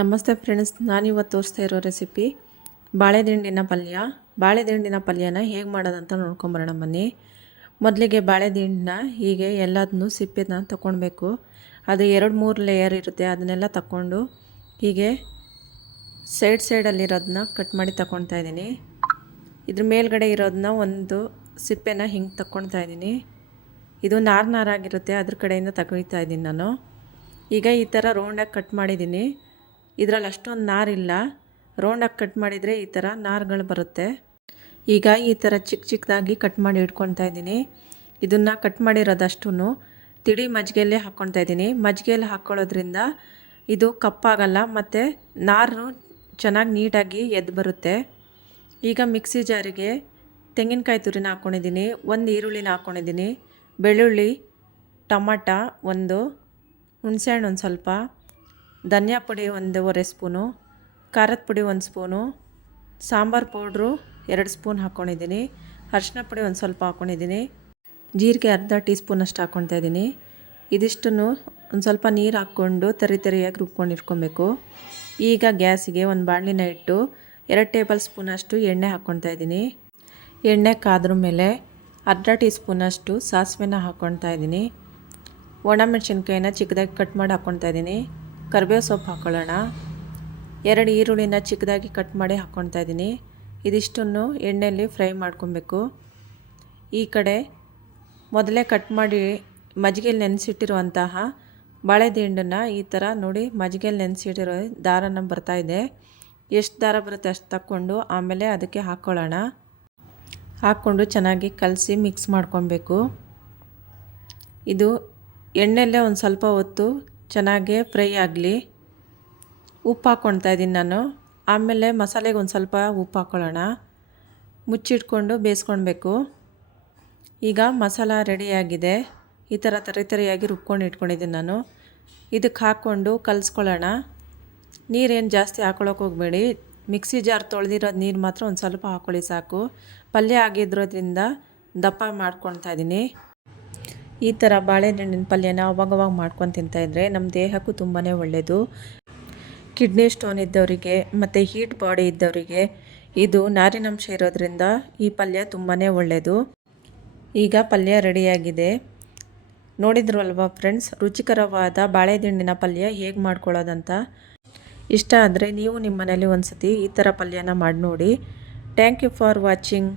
ನಮಸ್ತೆ ಫ್ರೆಂಡ್ಸ್ ನಾನಿವತ್ತು ತೋರಿಸ್ತಾ ಇರೋ ರೆಸಿಪಿ ಬಾಳೆದಿಂಡಿನ ಪಲ್ಯ. ಬಾಳೆದಿಂಡಿನ ಪಲ್ಯನ ಹೇಗೆ ಮಾಡೋದಂತ ನೋಡ್ಕೊಂಬರೋಣ ಬನ್ನಿ. ಮೊದಲಿಗೆ ಬಾಳೆದಿಂಡನ್ನ ಹೀಗೆ ಎಲ್ಲದನ್ನೂ ಸಿಪ್ಪೆನ ತಗೊಳ್ಬೇಕು ಅದು ಎರಡು ಮೂರು ಲೇಯರ್ ಇರುತ್ತೆ, ಅದನ್ನೆಲ್ಲ ತಗೊಂಡು ಹೀಗೆ ಸೈಡ್ ಸೈಡಲ್ಲಿರೋದನ್ನ ಕಟ್ ಮಾಡಿ ತಗೊಳ್ತಾ ಇದ್ದೀನಿ. ಇದ್ರ ಮೇಲ್ಗಡೆ ಇರೋದನ್ನ ಒಂದು ಸಿಪ್ಪೆನ ಹಿಂಗೆ ತಗೊಳ್ತಾ ಇದ್ದೀನಿ. ಇದು ನಾರು ನಾರಾಗಿರುತ್ತೆ ಅದ್ರ ಕಡೆಯಿಂದ ತಗೊಳ್ತಾ ಇದ್ದೀನಿ ನಾನು. ಈಗ ಈ ಥರ ರೌಂಡಾಗಿ ಕಟ್ ಮಾಡಿದ್ದೀನಿ. ಇದರಲ್ಲಿ ಅಷ್ಟೊಂದು ನಾರಿಲ್ಲ ರೌಂಡಾಗಿ ಕಟ್ ಮಾಡಿದರೆ ಈ ಥರ ನಾರುಗಳು ಬರುತ್ತೆ. ಈಗ ಈ ಥರ ಚಿಕ್ಕ ಚಿಕ್ಕದಾಗಿ ಕಟ್ ಮಾಡಿ ಇಟ್ಕೊತಾ ಇದ್ದೀನಿ. ಇದನ್ನು ಕಟ್ ಮಾಡಿರೋದಷ್ಟು ತಿಳಿ ಮಜ್ಜಿಗೆಯಲ್ಲೇ ಹಾಕ್ಕೊಳ್ತಾ ಇದ್ದೀನಿ. ಮಜ್ಜಿಗೆಯಲ್ಲಿ ಹಾಕ್ಕೊಳ್ಳೋದ್ರಿಂದ ಇದು ಕಪ್ಪಾಗಲ್ಲ, ಮತ್ತು ನಾರು ಚೆನ್ನಾಗಿ ನೀಟಾಗಿ ಎದ್ದು ಬರುತ್ತೆ. ಈಗ ಮಿಕ್ಸಿ ಜಾರಿಗೆ ತೆಂಗಿನಕಾಯಿ ತುರಿನ ಹಾಕ್ಕೊಂಡಿದ್ದೀನಿ ಒಂದು ಈರುಳ್ಳಿನ ಹಾಕ್ಕೊಂಡಿದ್ದೀನಿ ಬೆಳ್ಳುಳ್ಳಿ, ಟಮಾಟ ಒಂದು, ಹುಣಸೆಹಣ್ಣು ಒಂದು ಸ್ವಲ್ಪ. ಧನಿಯಾ ಪುಡಿ ಒಂದೂವರೆ ಸ್ಪೂನು, ಖಾರದ ಪುಡಿ ಒಂದು ಸ್ಪೂನು, ಸಾಂಬಾರು ಪೌಡ್ರು ಎರಡು ಸ್ಪೂನ್ ಹಾಕ್ಕೊಂಡಿದ್ದೀನಿ ಅರಿಶಿನ ಪುಡಿ ಒಂದು ಸ್ವಲ್ಪ ಹಾಕ್ಕೊಂಡಿದ್ದೀನಿ, ಜೀರಿಗೆ ಅರ್ಧ ಟೀ ಸ್ಪೂನಷ್ಟು ಹಾಕ್ಕೊಳ್ತಾ ಇದ್ದೀನಿ. ಇದಿಷ್ಟನ್ನು ಒಂದು ಸ್ವಲ್ಪ ನೀರು ಹಾಕ್ಕೊಂಡು ತರಿ ತರಿಯಾಗಿ ರುಬ್ಕೊಂಡು ಇಟ್ಕೊಬೇಕು. ಈಗ ಗ್ಯಾಸಿಗೆ ಒಂದು ಬಾಣಲಿನ ಇಟ್ಟು ಎರಡು ಟೇಬಲ್ ಸ್ಪೂನಷ್ಟು ಎಣ್ಣೆ ಹಾಕ್ಕೊಳ್ತಾ ಇದ್ದೀನಿ. ಎಣ್ಣೆ ಕಾದ್ರ ಮೇಲೆ ಅರ್ಧ ಟೀ ಸ್ಪೂನಷ್ಟು ಸಾಸಿವೆನ ಹಾಕ್ಕೊಳ್ತಾ ಇದ್ದೀನಿ. ಒಣಮೆಣಸಿನ್ಕಾಯಿನ ಚಿಕ್ಕದಾಗಿ ಕಟ್ ಮಾಡಿ ಹಾಕ್ಕೊಳ್ತಾ ಇದ್ದೀನಿ. ಕರಿಬೇವು ಸೊಪ್ಪು ಹಾಕ್ಕೊಳ್ಳೋಣ ಎರಡು ಈರುಳ್ಳಿನ ಚಿಕ್ಕದಾಗಿ ಕಟ್ ಮಾಡಿ ಹಾಕ್ಕೊಳ್ತಾ ಇದ್ದೀನಿ. ಇದಿಷ್ಟನ್ನು ಎಣ್ಣೆಯಲ್ಲಿ ಫ್ರೈ ಮಾಡ್ಕೊಬೇಕು. ಈ ಕಡೆ ಮೊದಲೇ ಕಟ್ ಮಾಡಿ ಮಜ್ಜಿಗೆಯಲ್ಲಿ ನೆನೆಸಿಟ್ಟಿರುವಂತಹ ಬಾಳೆದಿಂಡನ್ನು ಈ ಥರ ನೋಡಿ ಮಜ್ಜಿಗೆಯಲ್ಲಿ ನೆನೆಸಿಟ್ಟಿರೋ ದಾರನ ಬರ್ತಾಯಿದೆ ಎಷ್ಟು ದಾರ ಬರುತ್ತೆ ಅಷ್ಟು ತಕ್ಕೊಂಡು ಆಮೇಲೆ ಅದಕ್ಕೆ ಹಾಕ್ಕೊಳ್ಳೋಣ ಹಾಕ್ಕೊಂಡು ಚೆನ್ನಾಗಿ ಕಲಸಿ ಮಿಕ್ಸ್ ಮಾಡ್ಕೊಬೇಕು. ಇದು ಎಣ್ಣೆಲ್ಲೇ ಒಂದು ಸ್ವಲ್ಪ ಹೊತ್ತು ಚೆನ್ನಾಗಿ ಫ್ರೈ ಆಗಲಿ, ಉಪ್ಪು ಹಾಕ್ಕೊಳ್ತಾ ಇದ್ದೀನಿ ನಾನು. ಆಮೇಲೆ ಮಸಾಲೆಗೆ ಒಂದು ಸ್ವಲ್ಪ ಉಪ್ಪು ಹಾಕ್ಕೊಳ್ಳೋಣ. ಮುಚ್ಚಿಟ್ಕೊಂಡು ಬೇಯಿಸ್ಕೊಳ್ಬೇಕು. ಈಗ ಮಸಾಲ ರೆಡಿಯಾಗಿದೆ ಈ ಥರ ತರಿ ತರಿಯಾಗಿ ರುಬ್ಕೊಂಡು ಇಟ್ಕೊಂಡಿದ್ದೀನಿ ನಾನು. ಇದಕ್ಕೆ ಹಾಕ್ಕೊಂಡು ಕಲಿಸ್ಕೊಳ್ಳೋಣ. ನೀರೇನು ಜಾಸ್ತಿ ಹಾಕ್ಕೊಳಕ್ಕೆ ಹೋಗಬೇಡಿ. ಮಿಕ್ಸಿ ಜಾರ್ ತೊಳೆದಿರೋದು ನೀರು ಮಾತ್ರ ಒಂದು ಸ್ವಲ್ಪ ಹಾಕ್ಕೊಳ್ಳಿ ಸಾಕು. ಪಲ್ಯ ಆಗಿದ್ರೋದ್ರಿಂದ ದಪ್ಪ ಮಾಡ್ಕೊಳ್ತಾ ಇದ್ದೀನಿ. ಈ ಥರ ಬಾಳೆಹಣ್ಣಿನ ಪಲ್ಯನ ಅವಾಗವಾಗ ಮಾಡ್ಕೊಂಡು ತಿಂತಾಯಿದ್ರೆ ನಮ್ಮ ದೇಹಕ್ಕೂ ತುಂಬಾ ಒಳ್ಳೆಯದು ಕಿಡ್ನಿ ಸ್ಟೋನ್ ಇದ್ದವರಿಗೆ ಮತ್ತು ಹೀಟ್ ಬಾಡಿ ಇದ್ದವರಿಗೆ ಇದು ನಾರಿನಂಶ ಇರೋದ್ರಿಂದ ಈ ಪಲ್ಯ ತುಂಬಾ ಒಳ್ಳೆಯದು ಈಗ ಪಲ್ಯ ರೆಡಿಯಾಗಿದೆ. ನೋಡಿದ್ರಲ್ವ ಫ್ರೆಂಡ್ಸ್, ರುಚಿಕರವಾದ ಬಾಳೆದಿಂಡಿನ ಪಲ್ಯ ಹೇಗೆ ಮಾಡ್ಕೊಳ್ಳೋದಂತ? ಇಷ್ಟ ಆದರೆ ನೀವು ನಿಮ್ಮ ಮನೇಲಿ ಒಂದು ಸತಿ ಈ ಥರ ಪಲ್ಯನ ಮಾಡಿ ನೋಡಿ ಥ್ಯಾಂಕ್ ಯು ಫಾರ್ ವಾಚಿಂಗ್.